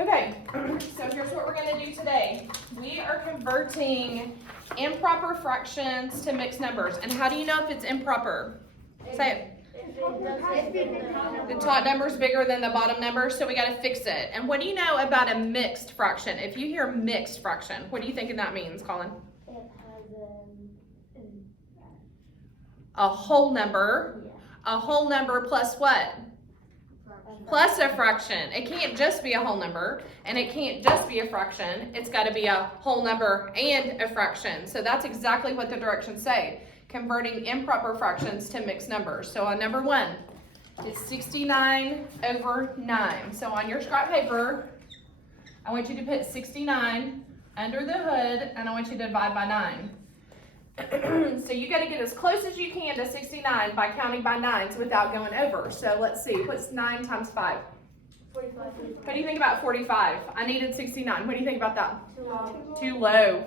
Okay, so here's what we're going to do today. We are converting improper fractions to mixed numbers. And how do you know if it's improper? Say it. The top number is bigger than the bottom number, so we got to fix it. And what do you know about a mixed fraction? If you hear mixed fraction, what do you think that means, Colin? It has A whole number. A whole number plus what? Plus a fraction. It can't just be a whole number, and it can't just be a fraction. It's got to be a whole number and a fraction. So that's exactly what the directions say. Converting improper fractions to mixed numbers. So on number 1, it's 69 over 9. So on your scrap paper, I want you to put 69 under the hood, and I want you to divide by 9. So you got to get as close as you can to 69 by counting by 9s without going over. So let's see, what's 9 times 5? 45. What do you think about 45? I needed 69. What do you think about that? Too low. Too low.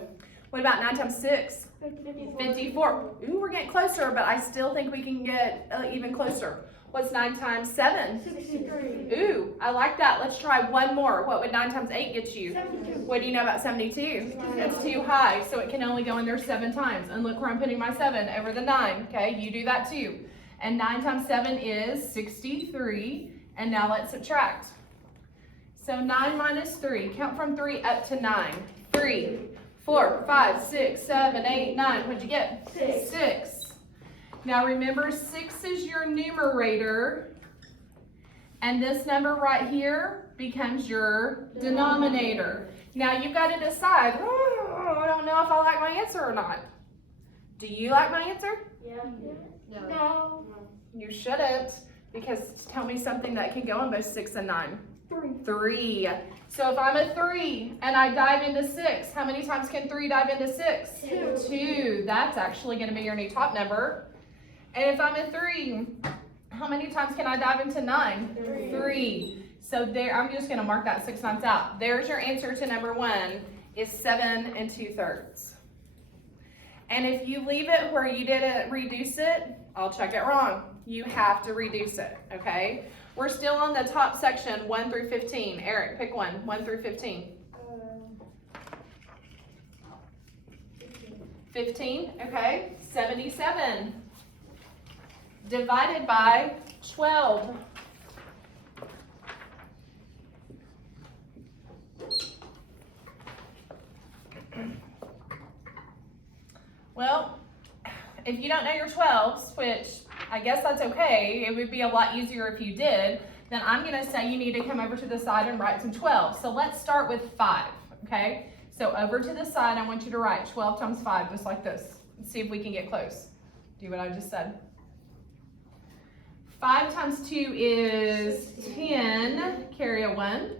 What about 9 times 6? 54. 54. Ooh, we're getting closer, but I still think we can get even closer. What's 9 times 7? 63. Ooh, I like that. Let's try one more. What would 9 times 8 get you? 72. What do you know about 72? It's too high, so it can only go in there 7 times. And look where I'm putting my 7 over the 9. Okay, you do that too. And 9 times 7 is 63. And now let's subtract. So 9 minus 3. Count from 3 up to 9. 3, 4, 5, 6, 7, 8, 9. What'd you get? 6. Now remember, 6 is your numerator, and this number right here becomes your denominator. Now you've got to decide, I don't know if I like my answer or not. Do you like my answer? Yeah. No. You shouldn't, because tell me something that can go in both 6 and 9. 3. So if I'm a 3 and I dive into 6, how many times can 3 dive into 6? 2. That's actually going to be your new top number. And if I'm a 3, how many times can I dive into 9? 3. So there, I'm just going to mark that 6 times out. There's your answer to number 1, is 7 2/3. And if you leave it where you didn't reduce it, I'll check it wrong. You have to reduce it, okay? We're still on the top section, 1 through 15. Eric, pick one, 1 through 15. 15, okay. 77. Divided by 12. Well, if you don't know your 12s, which I guess that's okay, it would be a lot easier if you did, then I'm going to say you need to come over to the side and write some 12s. So let's start with 5, okay? So over to the side, I want you to write 12 times 5, just like this. Let's see if we can get close. Do what I just said. 5 times 2 is 10, carry a 1.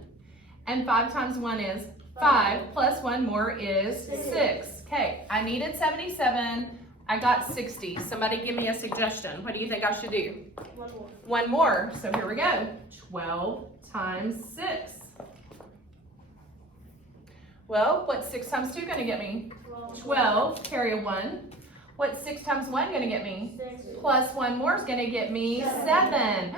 And 5 times 1 is 5, plus 1 more is 6. Okay, I needed 77, I got 60. Somebody give me a suggestion. What do you think I should do? One more. One more, so here we go. 12 times 6. Well, what's 6 times 2 gonna get me? 12, carry a 1. What's 6 times 1 gonna get me? 6. Plus 1 more is gonna get me 7.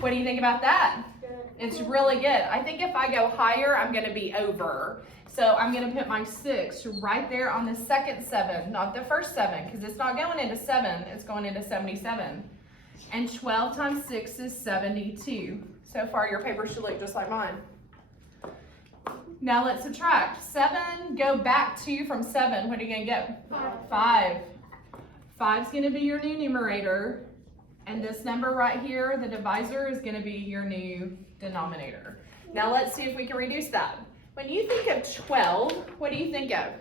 What do you think about that? Good. It's really good. I think if I go higher, I'm gonna be over. So I'm gonna put my 6 right there on the second 7, not the first 7, because it's not going into 7, it's going into 77. And 12 times 6 is 72. So far, your paper should look just like mine. Now let's subtract. 7, go back 2 from 7. What are you gonna get? 5. 5's gonna be your new numerator, and this number right here, the divisor, is gonna be your new denominator. Now let's see if we can reduce that. When you think of 12, what do you think of?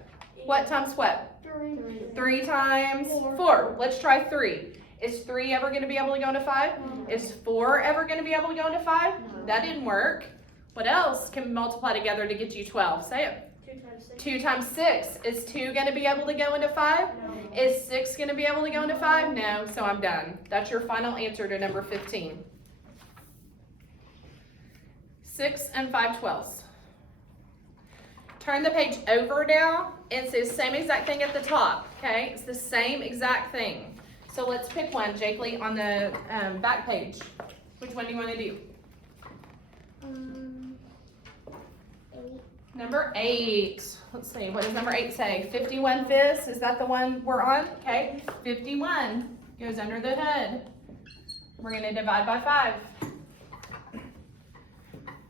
What times what? 3. 3 times 4. Let's try 3. Is 3 ever gonna be able to go into 5? No. Is 4 ever gonna be able to go into 5? No. That didn't work. What else can multiply together to get you 12? Say it. 2 times 6. 2 times 6. Is 2 gonna be able to go into 5? No. Is 6 going to be able to go into 5? No, so I'm done. That's your final answer to number 15. 6 and 5/12. Turn the page over now and it's the same exact thing at the top, okay? It's the same exact thing. So let's pick one, Jake Lee, on the back page. Which one do you want to do? Number 8. Let's see, what does number 8 say? 51 fifths, is that the one we're on? Okay, 51 goes under the hood. We're gonna divide by 5.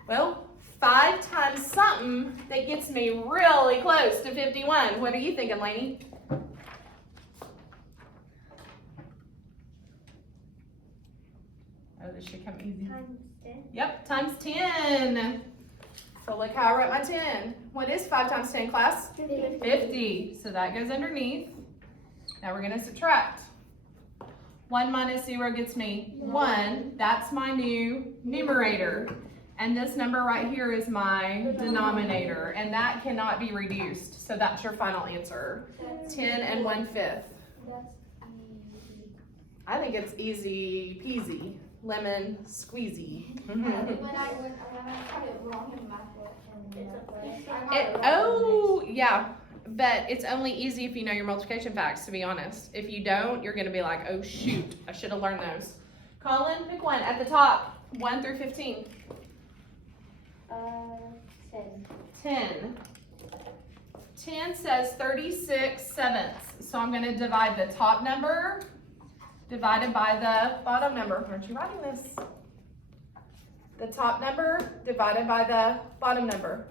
Well, 5 times something that gets me really close to 51. What are you thinking, Lainey? Oh, this should come easy. Times 10. Yep, times 10. So look how I wrote my 10. What is 5 times 10, class? 50. So that goes underneath. Now we're gonna subtract. 1 minus 0 gets me 1. That's my new numerator. And this number right here is my denominator. And that cannot be reduced. So that's your final answer. 10 and 1/5. That's easy. I think it's easy peasy, lemon squeezy. When I got it wrong in math, Yeah, but it's only easy if you know your multiplication facts, to be honest. If you don't, you're gonna be like, oh shoot, I should have learned those. Colin, pick one at the top, 1 through 15. 10. 10. 10 says 36/7. So I'm gonna divide the top number divided by the bottom number. Aren't you writing this? The top number divided by the bottom number.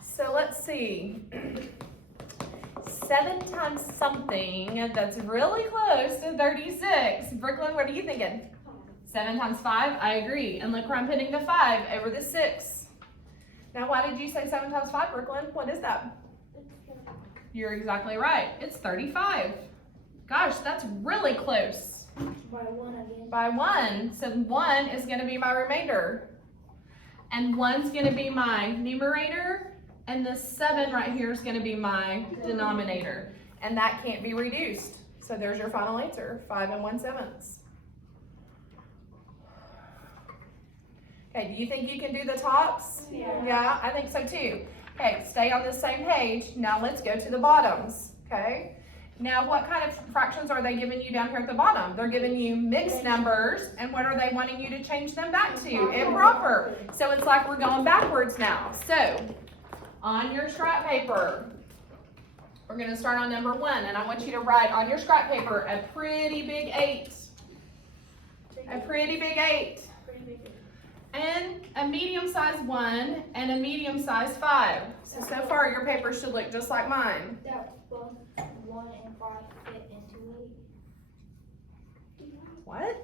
So let's see. 7 times something that's really close to 36. Brooklyn, what are you thinking? 7 times 5? I agree. And look where I'm putting the 5 over the 6. Now, why did you say 7 times 5, Brooklyn? What is that? You're exactly right. It's 35. Gosh, that's really close. By 1 again. By 1. So 1 is going to be my remainder. And 1's going to be my numerator. And the 7 right here is going to be my denominator. And that can't be reduced. So there's your final answer, 5 1/7. Okay, do you think you can do the tops? Yeah, I think so too. Okay, stay on the same page. Now let's go to the bottoms, okay? Now what kind of fractions are they giving you down here at the bottom? They're giving you mixed numbers, and what are they wanting you to change them back to? Improper. So it's like we're going backwards now. So, on your scrap paper, we're gonna start on number 1, and I want you to write on your scrap paper a pretty big 8. A pretty big 8. And a medium-sized 1 and a medium-sized 5. So far your paper should look just like mine. That both 1 and 5 fit into 8. What?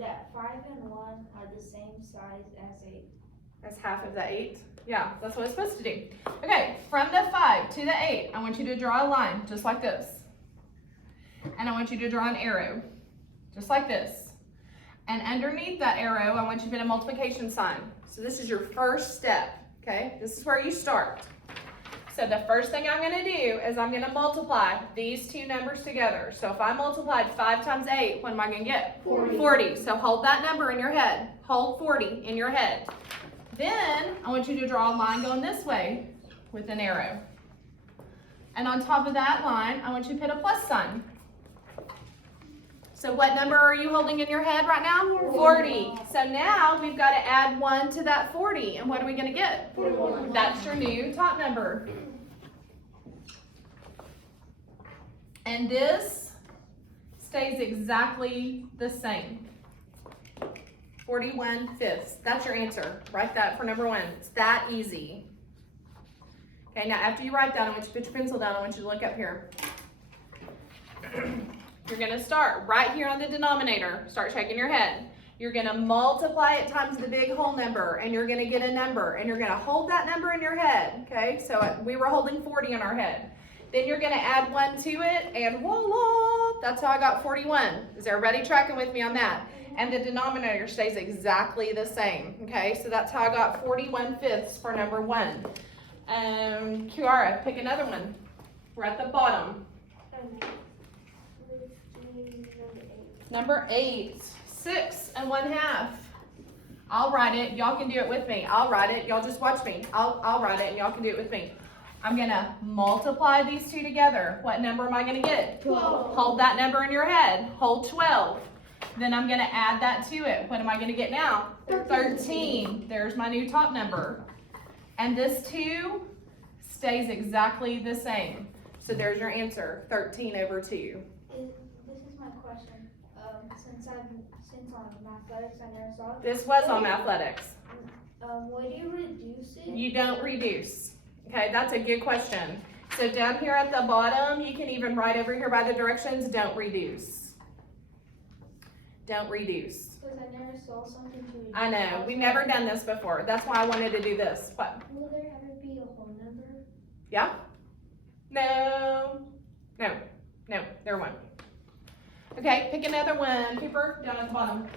That 5 and 1 are the same size as 8. That's half of the 8? Yeah, that's what it's supposed to do. Okay, from the 5 to the 8, I want you to draw a line just like this. And I want you to draw an arrow just like this. And underneath that arrow, I want you to put a multiplication sign. So this is your first step, okay? This is where you start. So the first thing I'm gonna do is I'm gonna multiply these two numbers together. So if I multiplied 5 times 8, what am I gonna get? 40. So hold that number in your head. Hold 40 in your head. Then I want you to draw a line going this way with an arrow. And on top of that line, I want you to put a plus sign. So what number are you holding in your head right now? 40. So now we've got to add 1 to that 40. And what are we going to get? 41. That's your new top number. And this stays exactly the same. 41/5. That's your answer. Write that for number 1. It's that easy. Okay, now after you write that, I want you to put your pencil down. I want you to look up here. You're gonna start right here on the denominator. Start shaking your head. You're gonna multiply it times the big whole number, and you're gonna get a number, and you're gonna hold that number in your head, okay? So we were holding 40 in our head. Then you're gonna add 1 to it, and voila, that's how I got 41. Is everybody tracking with me on that? And the denominator stays exactly the same, okay? So that's how I got 41/5 for number 1. Kiara, pick another one. We're at the bottom. Number 8, 6 1/2. I'll write it. Y'all can do it with me. I'll write it. Y'all just watch me. I'll write it, and y'all can do it with me. I'm gonna multiply these two together. What number am I gonna get? 12. Hold that number in your head. Hold 12. Then I'm gonna add that to it. What am I gonna get now? 13. There's my new top number. And this 2 stays exactly the same. So there's your answer, 13 over 2. This is my question. Since on athletics I never saw it. This was on athletics. Would you reduce it? You don't reduce. Okay, that's a good question. So down here at the bottom, you can even write over here by the directions, don't reduce. Don't reduce. Because I never saw something to reduce. I know, we've never done this before. That's why I wanted to do this. What? Will there ever be a whole number? Yeah? No. No. No, there won't. Okay, pick another one. Cooper, down at the bottom.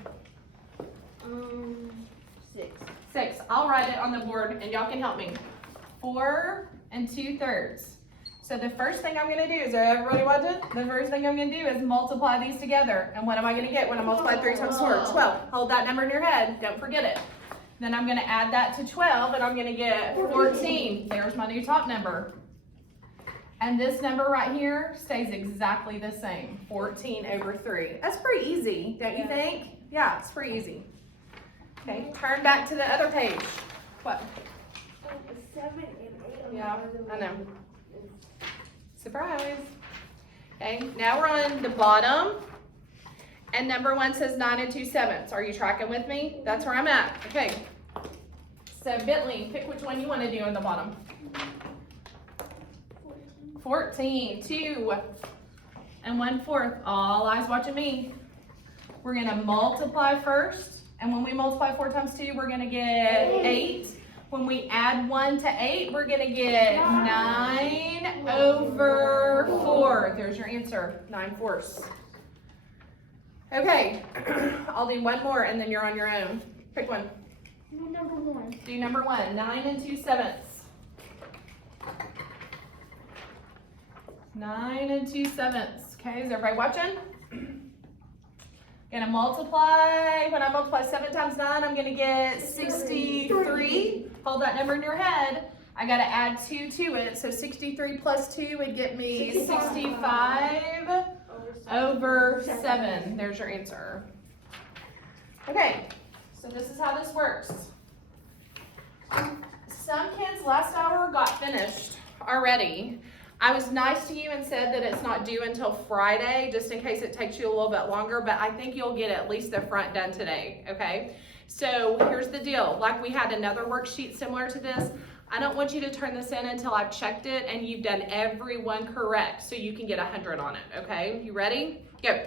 6. 6. I'll write it on the board and y'all can help me. 4 2/3. So the first thing I'm going to do, is everybody watch it? The first thing I'm going to do is multiply these together. And what am I going to get when I multiply 3 times 4? 12. Hold that number in your head. Don't forget it. Then I'm going to add that to 12 and I'm going to get 14. There's my new top number. And this number right here stays exactly the same, 14 over 3. That's pretty easy, don't you think? Yeah, it's pretty easy. Okay, turn back to the other page. What? 7 and 8. Yeah, I know. Surprise. Okay, now we're on the bottom. And number 1 says 9 2/7. Are you tracking with me? That's where I'm at. Okay. So Bentley, pick which one you want to do on the bottom. 14, 2 1/4. All eyes watching me. We're gonna multiply first, and when we multiply 4 times 2, we're gonna get 8. When we add 1 to 8, we're gonna get 9 over 4. There's your answer, 9/4. Okay, I'll do one more, and then you're on your own. Pick one. Number 1. Do number 1, 9 2/7. 9 2/7. Okay, is everybody watching? Gonna multiply. When I multiply 7 times 9, I'm gonna get 63. Hold that number in your head. I gotta add 2 to it. So 63 plus 2 would get me 65 over 7. There's your answer. Okay, so this is how this works. Some kids last hour got finished already. I was nice to you and said that it's not due until Friday, just in case it takes you a little bit longer, but I think you'll get at least the front done today, okay? So here's the deal. Like we had another worksheet similar to this. I don't want you to turn this in until I've checked it and you've done every one correct, so you can get 100 on it, okay? You ready? Go.